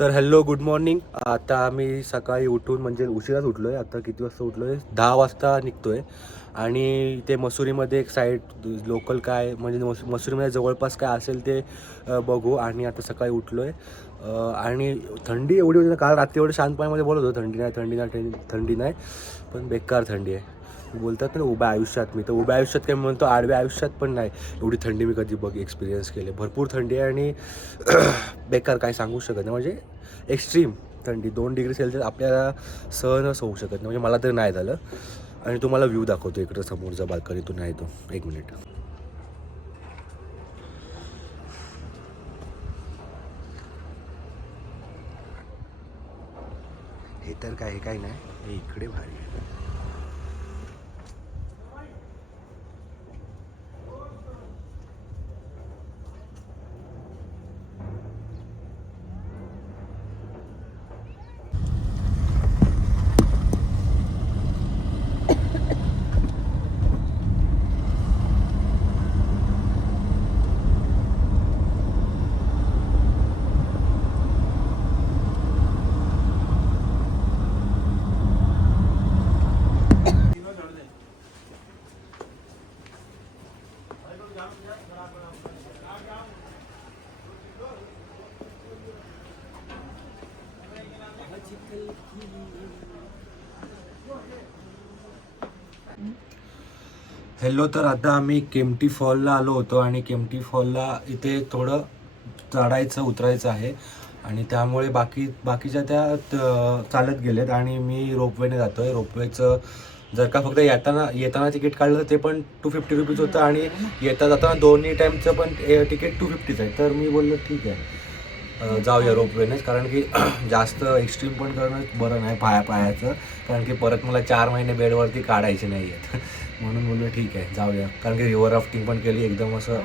तर hello good morning. आता आम्ही सकाळी उठून म्हणजे उशिराच उठलो आहे. आता किती वाजता उठलो आहे? 10 वाजता निघतो आहे. आणि ते मसुरीमध्ये एक साईड लोकल काय म्हणजे मसुरीमध्ये जवळपास काय असेल ते बघू. आणि आता सकाळी उठलो आहे. आणि थंडी एवढी होती ना, काल रात्री एवढं शांत पाण्यामध्ये बोलत होतो थंडी नाही थंडी नाही थंडी नाही, पण बेकार थंडी आहे. बोलतात ना उभ्या आयुष्यात, मी तर उभ्या आयुष्यात काय म्हणतो, आडव्या आयुष्यात पण नाही एवढी थंडी मी कधी एक्सपिरियन्स केली. भरपूर थंडी आहे आणि बेकार काय सांगू शकत नाही. म्हणजे एक्स्ट्रीम थंडी 2 डिग्री सेल्सिअस आपल्याला सहनच होऊ शकत नाही. म्हणजे मला तर नाही झालं. आणि तुम्हाला व्ह्यू दाखवतो इकडं समोरचा बाल्कनीतून आहे तो. एक मिनिट. हे तर काय, हे काही नाही, हे इकडे भारी आहे. हॅलो, तर आता आम्ही केम्प्टी फॉलला आलो होतो आणि केम्प्टी फॉलला इथे थोडं चढायचं उतरायचं आहे आणि त्यामुळे बाकीच्या त्या चालत गेलेत आणि मी रोपवेने जातो आहे. रोपवेचं जर का फक्त येताना तिकीट काढलं तर ते पण 250 रुपीज होतं आणि येता जाताना दोन्ही टाईमचं पण तिकीट 250च आहे. तर मी बोललो ठीक आहे, जाऊया रोपवेनेच, कारण की जास्त एक्स्ट्रीम पण करणं बरं नाही पायाचं, कारण की परत मला 4 महिने बेडवरती काढायचे नाही आहेत. म्हणून बोललो ठीक आहे जाऊया, कारण की रिव्हर राफ्टिंग पण केली. एकदम असं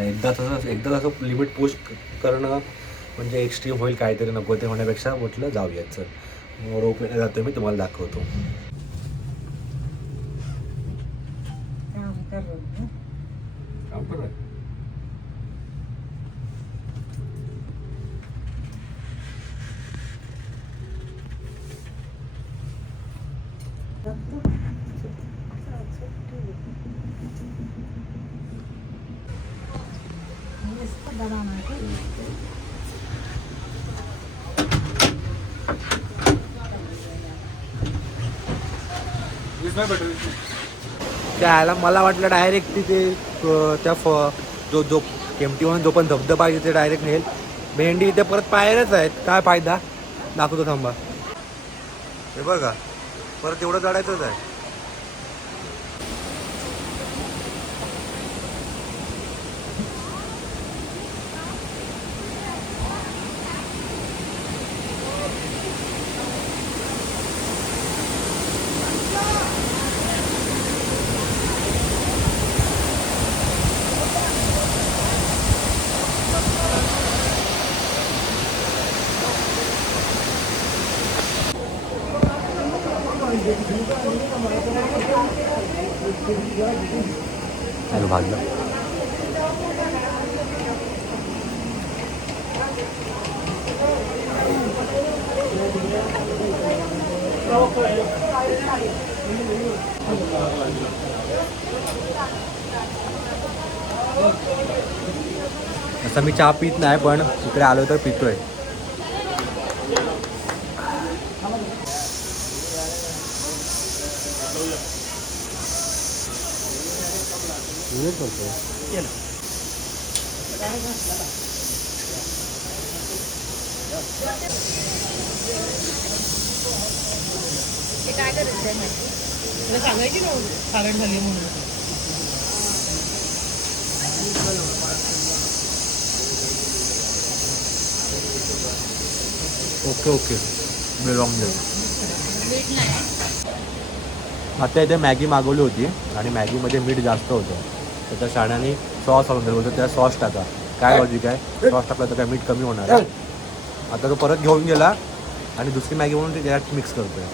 एकदा असं लिमिट पुश करणं म्हणजे एक्स्ट्रीम होईल, काहीतरी नको ते होण्यापेक्षा म्हटलं जाऊया. चल रोपवेने जातो, मी तुम्हाला दाखवतो. त्याला मला वाटलं डायरेक्ट तिथे त्या जो केम्प्टीमध्ये जो पण धबधबा आहे तिथे डायरेक्ट नेल. भेंडी इथे परत पायऱ्याच आहेत, काय फायदा, दाखवतो थांबा. हे बघा, परत एवढं चढायचंच आहे. भागलं. असं मी चहा पित नाही, पण इकडे आलो तर पितोय. काय करत सांगायची ना सारण झाली म्हणून. Okay belong. आता इथे मॅगी मागवली होती आणि मॅगीमध्ये मीठ जास्त होतं, तर त्या शाण्याने सॉस आणून दिलं होतं. त्या सॉस टाका. काय लॉजिक आहे, सॉस टाकला तर काय मीठ कमी होणार आहे? आता तो परत घेऊन गेला आणि दुसरी मॅगी म्हणून ते त्यात मिक्स करतोय.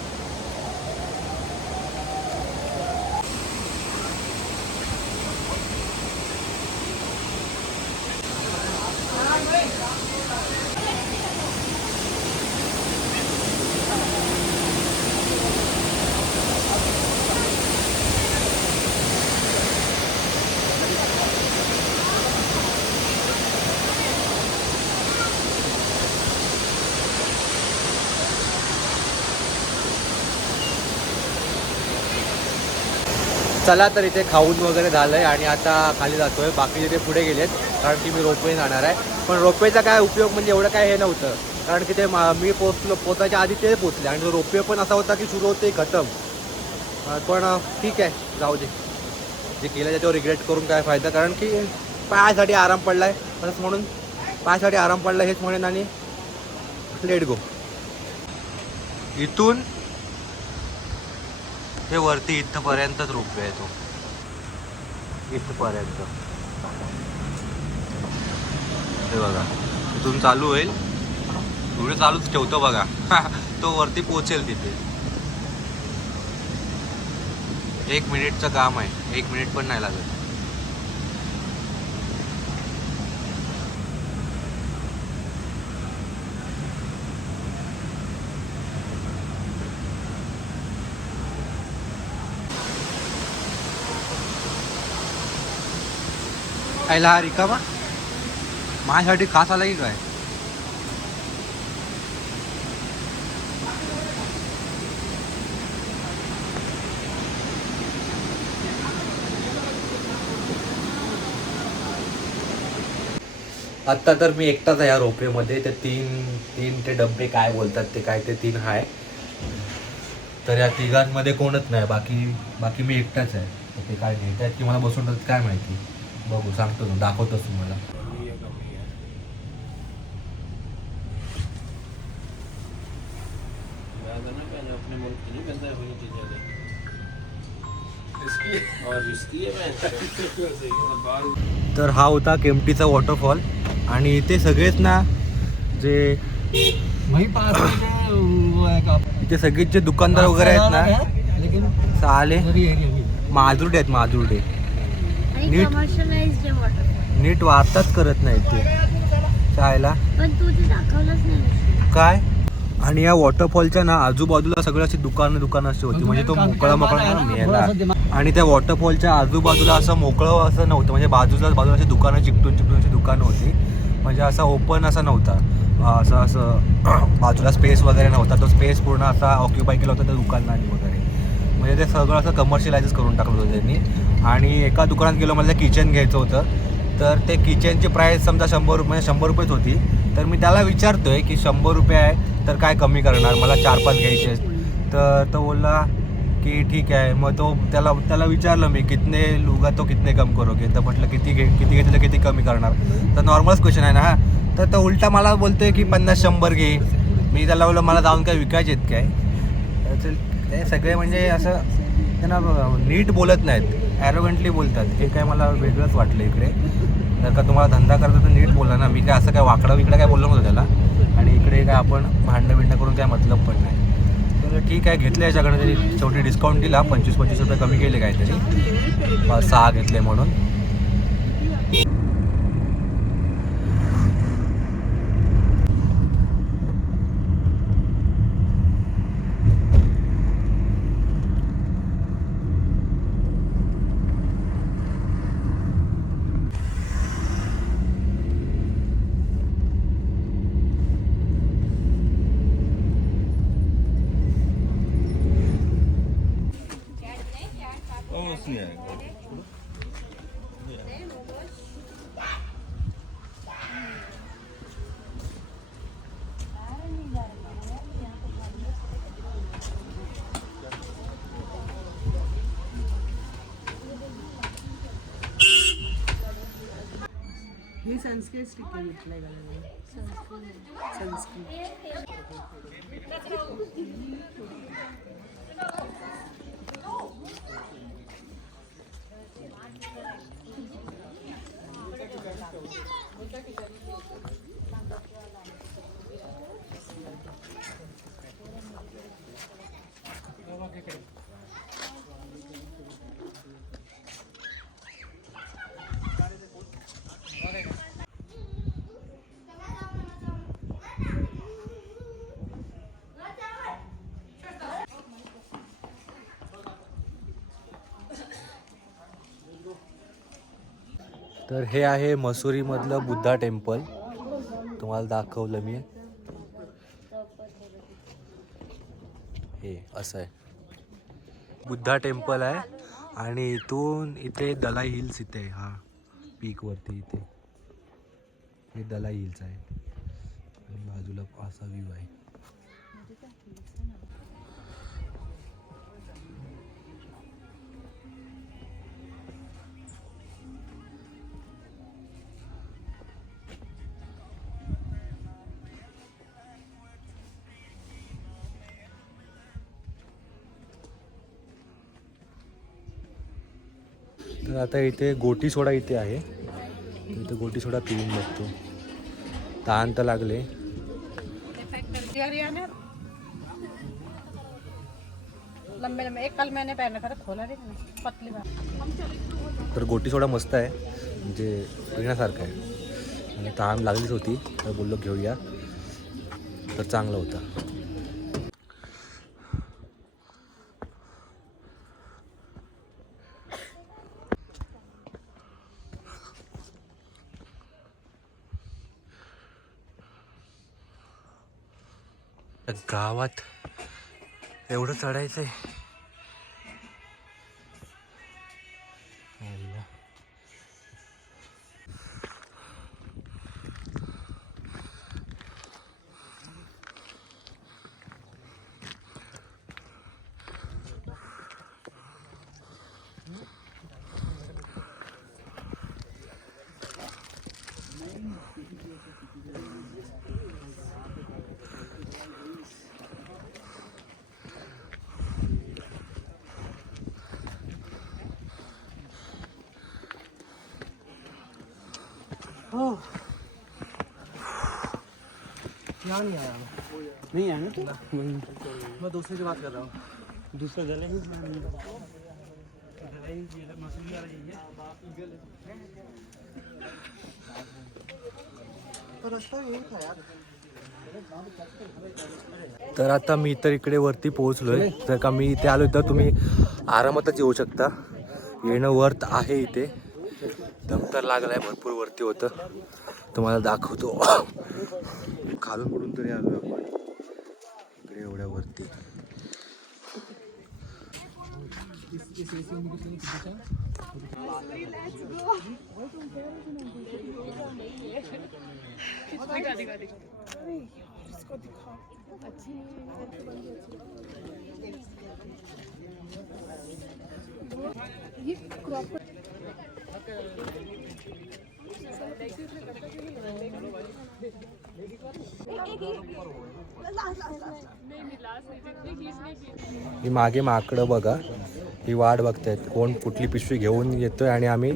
चला तर इथे खाऊन वगैरे झालंय आणि आता खाली जातोय. बाकीचे ते पुढे गेलेत कारण की मी रोपवे जाणार आहे. पण रोपवेचा काय उपयोग म्हणजे एवढं काय हे नव्हतं कारण की ते मी पोचायच्या आधी ते पोचले आणि तो रोपवे पण असा होता की सुरू होते खतम. पण ठीक आहे, जाऊ दे. जे केलं त्याच्यावर रिग्रेट करून काय फायदा, कारण की पायासाठी आराम पडलाय असंच म्हणून पायासाठी आराम पडला हेच म्हणेन आणि लेट गो. इथून ते वरती इथपर्यंतच रोपवे आहे तो, इथपर्यंत. हे बघा इथून चालू होईल, व्हिडिओ चालूच ठेवतो बघा. तो वरती पोहोचेल तिथे. 1 मिनिटचं काम आहे, 1 मिनिट पण नाही लागत. खायला हा रिकामा माझ्यासाठी खास आला की काय? आत्ता तर मी एकटाच आहे या रोपवेमध्ये. ते तीन ते डब्बे काय बोलतात ते काय ते 3 आहे. तर या तिघांमध्ये कोणच नाही, बाकी मी एकटाच आहे. तर ते काय घेत आहेत की मला बसून काय माहिती. बघू, सांगतो, दाखवतोच तुम्हाला. तर हा होता केम्प्टीचा वॉटरफॉल आणि इथे सगळेच ना जे इथे सगळेच जे दुकानदार वगैरे आहेत ना साले माजुरडे आहेत, माजुरडे. नीट वार्ताच करत नाहीत ते चायला काय. आणि या वॉटरफॉलच्या ना आजूबाजूला सगळं अशी दुकानं अशी होती, म्हणजे तो मोकळा मेला. आणि त्या वॉटरफॉलच्या आजूबाजूला असं मोकळं असं नव्हतं, म्हणजे बाजूला अशी दुकानं चिकटून अशी दुकानं होती. म्हणजे असा ओपन असा नव्हता, असं बाजूला स्पेस वगैरे नव्हता. तो स्पेस पूर्ण असा ऑक्युपाय केला होता त्या दुकानांनी वगैरे. म्हणजे ते सगळं असं कमर्शियलाइजच करून टाकलं होतं त्यांनी. आणि एका दुकानात गेलो, मला किचन घ्यायचं होतं. तर ते किचनची प्राईस समजा 100 रुपयेच होती. तर मी त्याला विचारतोय की 100 रुपये आहे तर काय कमी करणार, मला 4-5 घ्यायचे. तर तो बोलला की ठीक आहे. मग तो त्याला विचारलं मी कितने लुगा तो कितने कम करोगे. तर म्हटलं किती घेतलं तर किती कमी करणार. तर नॉर्मल्स क्वेश्चन आहे ना हा. तर तो उलटा मला बोलतोय की 50-100 घे. मी त्याला बोललो मला जाऊन काय विकायचे आहेत काय. ते सगळे म्हणजे असं त्यांना नीट बोलत नाहीत, ॲरोगंटली बोलतात. हे काय मला वेगळंच वाटलं इकडे. जर का तुम्हाला धंदा करता तर नीट बोला ना. मी काय असं काय वाकडं काय बोललो नव्हतं त्याला. आणि इकडे काय आपण भांडणं करून काय मतलब पण नाही. तर ठीक आहे, घेतलं याच्याकडे तरी शेवटी डिस्काउंट दिला. 25 रुपये कमी केले काहीतरी, 6 घेतले म्हणून. हे संस्कृत स्टिकर घेतलंय संस्कृत. तर हे आहे मसुरीमधलं बुद्धा टेम्पल. तुम्हाला दाखवलं मी. हे असं आहे बुद्धा टेम्पल आहे. आणि इथून इथे दलाई हिल्स इथे आहे, हा पीक वरती इथे हे दलाई हिल्स आहे आणि बाजूला असा व्ह्यू आहे. तर आता इथे गोटी सोडा इथे आहे, इथे गोटी सोडा पिऊन बघतो. तहान तर लागले. लंबे लंबे एक कल मैंने पहना था खोला रे पतली बात. तर गोटी सोडा मस्त आहे, म्हणजे पिण्यासारखं आहे. आणि तहान लागलीच होती तर बोललो घेऊया, तर चांगलं होतं. गावात एवढं चढायचं आहे. यहाँ नहीं आया नहीं आया ना तू. मैं दूसरे से बात कर रहा हूँ. दूसरा जले ही रास्ता यही था यार. तर आता मी तर इकडे वरती पोहोचलोय. जर का मी इथे आलो तर तुम्ही आरामातच येऊ शकता. येणं वर्थ आहे. इथे दम तर लागलाय, भरपूर वरती होतं. तुम्हाला दाखवतो. खालून पडून तरी आलो आपण इकडे एवढ्या वरती. ही मागे माकडं बघा, ही वाट बघतायत कोण कुठली पिशवी घेऊन येतोय आणि आम्ही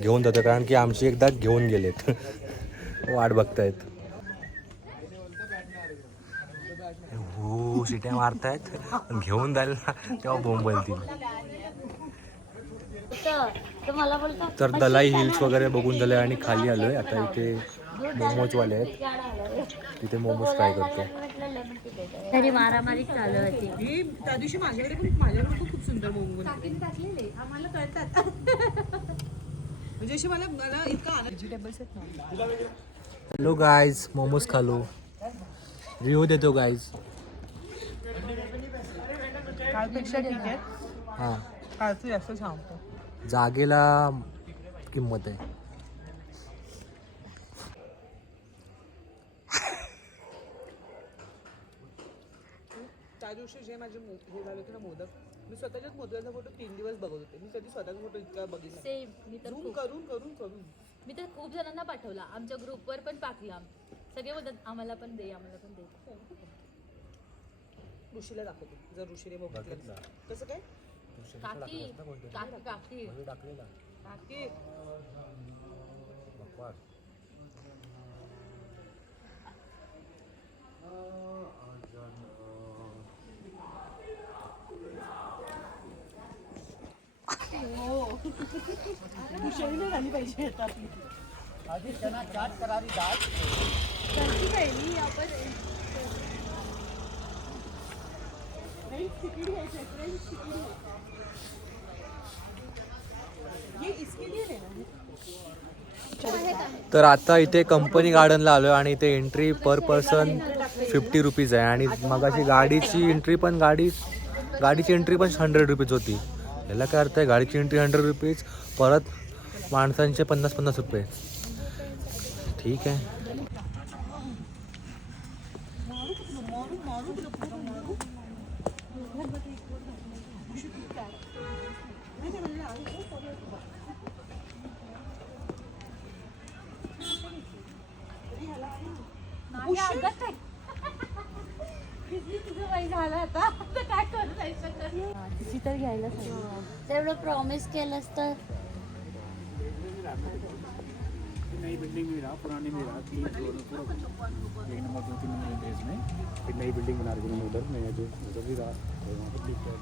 घेऊन जातो, कारण की आमची एकदा घेऊन गेलेत. वाट बघतायत. हो शिट्या मारतायत, घेऊन जाईल ना तेव्हा बोंबलतील. तर दलाई हिल्स वगैरे बघून झाले आणि खाली आलोय. आता इथे मोमोजवाले आहेत, तिथे मोमोज ट्राय करतो. तरी मारामारी चालू होती. त्या दिवशी माझ्याकडे पण खूप सुंदर मोमो टाकलेले आम्हाला कळतात. म्हणजे असे मला इतका आनंद. व्हेजिटेबल्स आहेत ना. हॅलो गाईज, मोमोज खालो, रिव्ह्यू देतो गाईज. कालपेक्षा ठीक आहे. हां, कालचं जास्त सांगतो. जागेला किंमत आहे. त्या दिवशी जे माझे हे झाले होते ना मोदक, मी स्वतःच्याच मोदकाचा फोटो 3 दिवस बघत होते. मी कधी स्वतःचा फोटो इतका बघितला. सेम. मी तर झूम खूप करून करून करून मी तर खूप जणांना पाठवला. आमच्या ग्रुपवर पण टाकला. सगळे बोलतात आम्हाला पण दे, आम्हाला पण दे. ऋषीला दाखवते. जर ऋषीने बघितलं कसं काय काकी काकी काकी काकी झाली पाहिजे आता आपली. आधी चना चाट करारी दाल. तर आता इथे कंपनी गार्डनला आलो आणि इथे एंट्री पर पर्सन 50 रुपीज आहे. आणि मगाशी गाडीची एंट्री पण गाडीची एंट्री पण 100 रुपीज होती. याला काय अर्थ आहे, गाडीची एंट्री 100 रुपीज, परत माणसांचे 50-50 रुपये. ठीक आहे. तिची तर घ्यायला तेवढं प्रॉमिस केलंस तर. नई बिल्डिंग में रहा, पुरानी में रहा, 3 फ्लोर में पूरा 1 नंबर 2 3 नंबर एड्रेस में फिर नई बिल्डिंग बना रही उन्होंने उधर. मैं जो उधर भी रहा और वहाँ पर ठीक है.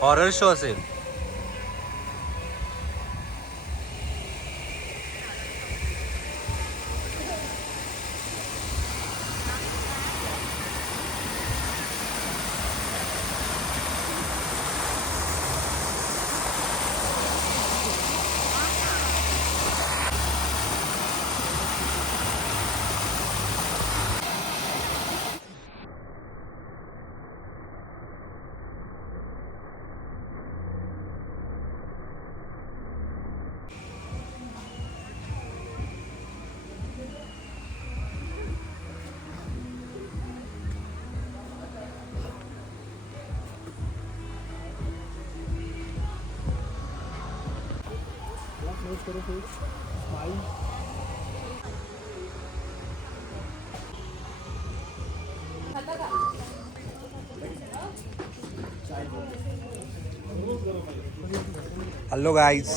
हॉरर शो असेल. Hello guys.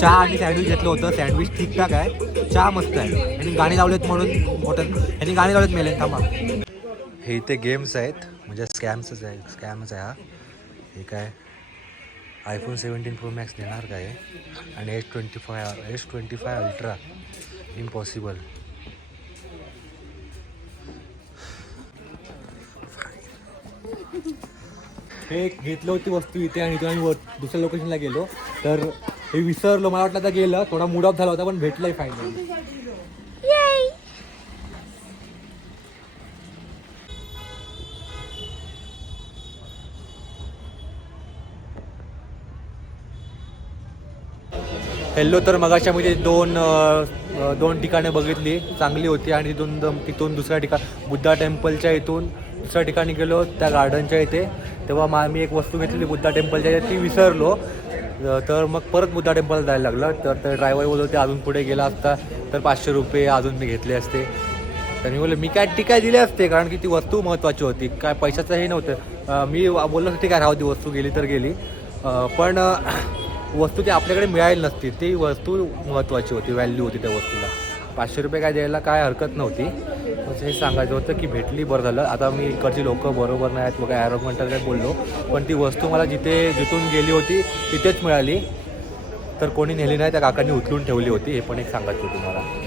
चहा आणि सँडविच घेतलं होतं. सँडविच ठीकठाक आहे, चहा मस्त आहे. आणि गाणी लावलेत म्हणून मोठं यांनी गाणी लावलेत मेले थांबा. हे इथे गेम्स आहेत, म्हणजे स्कॅम्सच आहे हा. हे काय iPhone 17 Pro Max देणार काय आणि S25 अल्ट्रा इम्पॉसिबल. हे घेतलं होती वस्तू इथे आणि इथे आम्ही दुसऱ्या लोकेशनला गेलो तर हे विसरलो. मला वाटलं आता गेलं, थोडा मूड ऑफ झाला होता पण भेटलंय फायनली. हॅलो. तर मगाच्या मी दोन ठिकाणे बघितली, चांगली होती. आणि तिथून दुसऱ्या ठिकाण बुद्धा टेम्पलच्या इथून दुसऱ्या ठिकाणी गेलो त्या गार्डनच्या इथे. तेव्हा मी एक वस्तू घेतली बुद्धा टेम्पलच्या इथे, ती विसरलो. तर मग परत बुद्धा टेम्पल जायला लागलं. तर ड्रायव्हर बोलतो अजून पुढे गेला असता तर 500 रुपये अजून मी घेतले असते. तर मी बोललो मी काय ठीक आहे दिले असते, कारण की ती वस्तू महत्त्वाची होती, काय पैशाचं हे नव्हतं. मी बोललो ठीक आहे राहू ती वस्तू गेली तर गेली, पण वस्तू ती आपल्याकडे मिळायला नसती. ती वस्तू महत्त्वाची होती, व्हॅल्यू होती त्या वस्तूला. 500 रुपये काय द्यायला काय हरकत नव्हती. हे सांगायचं होतं की भेटली, बरं झालं. आता मी इकडची लोक बरोबर नाही आहेत बघा, ॲरोगंटर काय बोललो, पण ती वस्तू मला जिथून गेली होती तिथेच मिळाली. तर कोणी नेली नाही, त्या काकांनी उचलून ठेवली होती. हे पण एक सांगायचं होतं तुम्हाला.